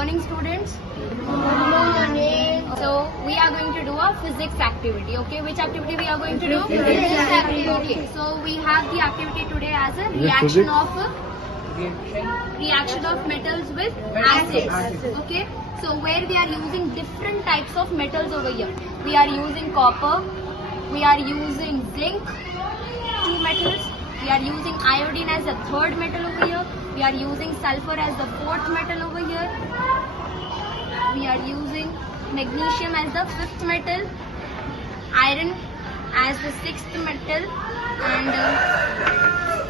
morning, students. Good morning. So we are going to do a physics activity. Okay, which activity we are going to do? Physics activity. Okay, so we have the activity today as a it reaction of metals with acids. Okay, so where we are using different types of metals over here. We are using copper. We are using zinc. 2 metals. We are using iodine as the 3rd metal over here. We are using sulfur as the 4th metal over here. We are using magnesium as the 5th metal, iron as the 6th metal, and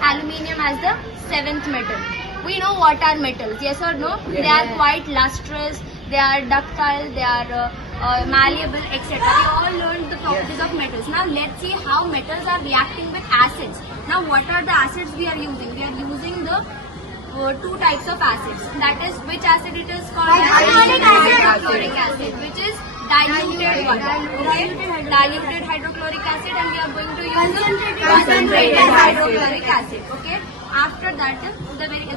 aluminium as the 7th metal. We know what are metals, yes or no? They are quite lustrous, they are ductile, they are malleable, etc. We all learned the properties of metals. Now let's see how metals are reacting with acids. Now what are the acids we are using? We are using the 2 types of acids. That is, which acid it is called? Hydrochloric acid, which is diluted one. Okay? Diluted hydrochloric acid, and we are going to use concentrated hydrochloric acid. Okay? After that,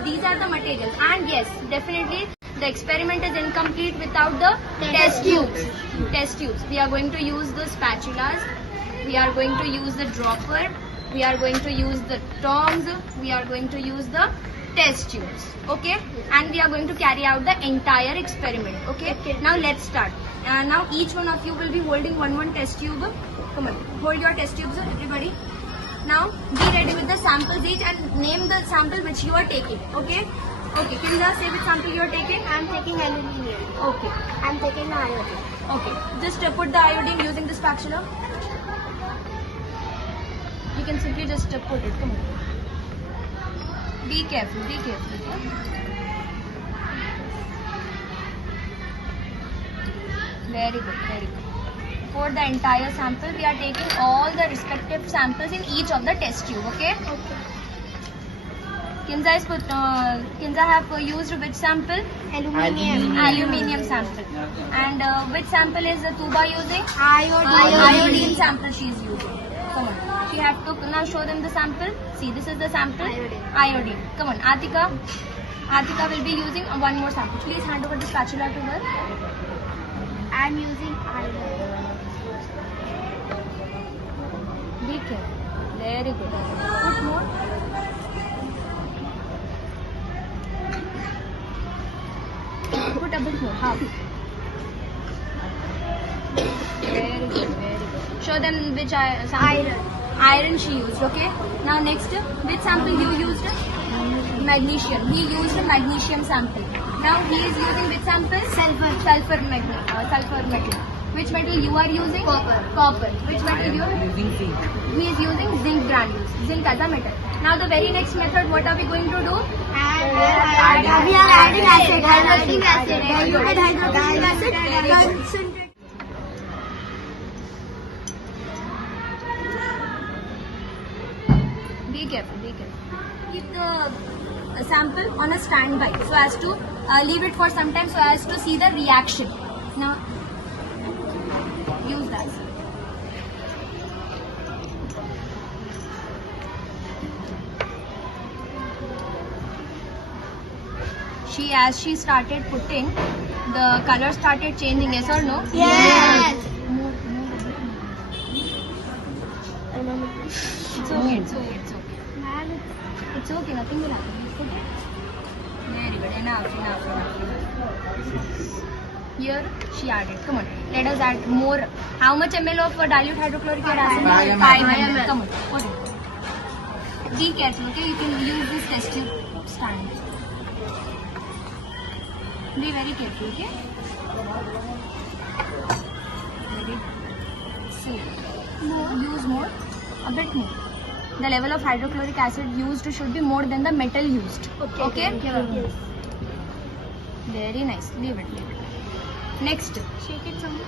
these are the materials. And yes, definitely the experiment is incomplete without the test tubes. Test tubes. We are going to use the spatulas. We are going to use the dropper. We are going to use the tongs. We are going to use the test tubes. Okay, and we are going to carry out the entire experiment. Okay, now let's start. Now each one of you will be holding one test tube. Come on, hold your test tubes, everybody. Now be ready with the samples each and name the sample which you are taking. Okay, okay, Kinza, say which sample you are taking. I am taking aluminium. Okay, I am taking the iodine. okay, just put the iodine using the spatula. You can simply just put it. Come on. Be careful, be careful. Very good, very good. For the entire sample, we are taking all the respective samples in each of the test tube, okay? Okay. Kinza have used which sample? Aluminium. Aluminium sample. And which sample is Tuba using? Iodine. Iodine sample she is using. Come on. She have to now show them the sample. See, this is the sample. Iodine. Come on, Atika. Atika will be using one more sample. Please hand over the spatula to her. I am using iodine. Be careful. Very good. Put more. Put a bit more. Half. Very good. Very good. Show them which sample. Iron she used. Okay. Now next, which sample you used? Magnesium. He used magnesium sample. Now he is using which sample? Sulfur metal. Which metal you are using? Copper. Which metal you are using? Zinc. He is using zinc granules. Zinc as a metal. Now the very next method, what are we going to do? We are adding acid. Diluted hydrochloric acid. Concentrated. Be careful, be careful. Keep the sample on a standby so as to leave it for some time so as to see the reaction. Now, use that. As she started putting, the color started changing, yes or no? Yes. It's okay, it's okay, it's okay. It's okay, nothing will happen. Put it. Very good. Enough. Here she added. Come on. Let us add more. How much ml of dilute hydrochloric acid? 5 ml. Come on. Put it. Be careful, okay? You can use this test tube stand. Be very careful, okay? Very good. So, use more. A bit more. The level of hydrochloric acid used should be more than the metal used. Okay? Yes. Very nice. Leave it. Next. Shake it some.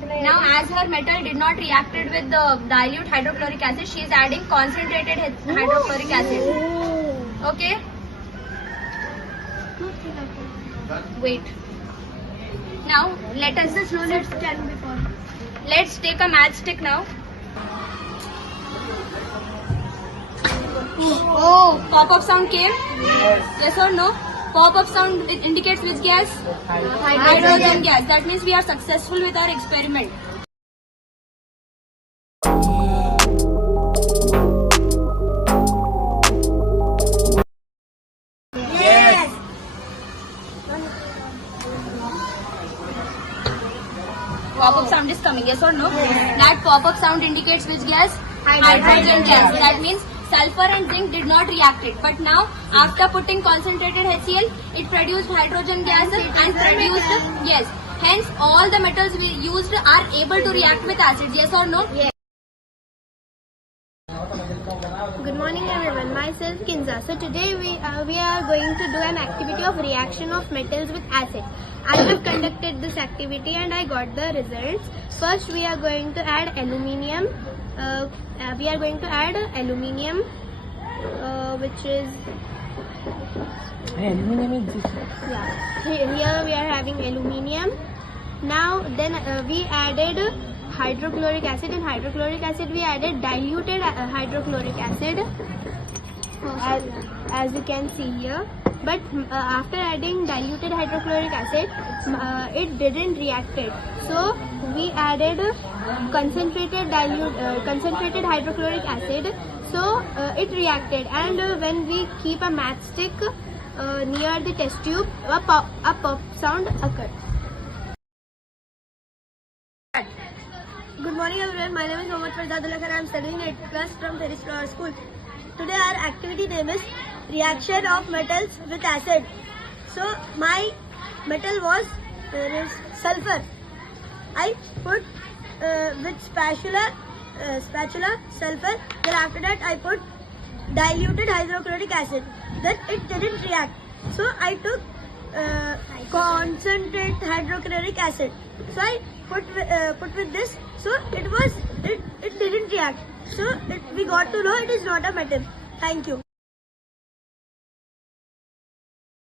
Now as her metal did not reacted with the dilute hydrochloric acid, she is adding concentrated hydrochloric acid. Okay? Wait. Now let us let's take a matchstick now. Oh, pop-up sound came? Yes or no? Pop-up sound indicates which gas? Hydrogen gas. That means we are successful with our experiment. Yes. Pop-up sound is coming, yes or no? Yes. That pop-up sound indicates which gas? Hydrogen gas. That means sulfur and zinc did not react it. But now, after putting concentrated HCl, it produced hydrogen gas and produced, yes. Hence, all the metals we used are able to react with acids, yes or no? Yes. Good morning everyone, myself Kinza. So today we are going to do an activity of reaction of metals with acid. I have conducted this activity and I got the results. First we are going to add aluminium. Which is here we are having aluminium. Now then we added hydrochloric acid. In hydrochloric acid we added diluted hydrochloric acid, as you can see here. But after adding diluted hydrochloric acid, it didn't react it. So we added concentrated hydrochloric acid. So it reacted, and when we keep a matchstick near the test tube, a pop sound occurred. Good morning everyone, my name is Mohammad Farzadullah and I am studying 8th class from Ferris Flower School. Today our activity name is reaction of metals with acid. So my metal was sulfur. I put with spatula sulfur. Then after that I put diluted hydrochloric acid. Then it didn't react. So I took concentrated hydrochloric acid. So I put with this. So it didn't react. So we got to know it is not a metal. Thank you.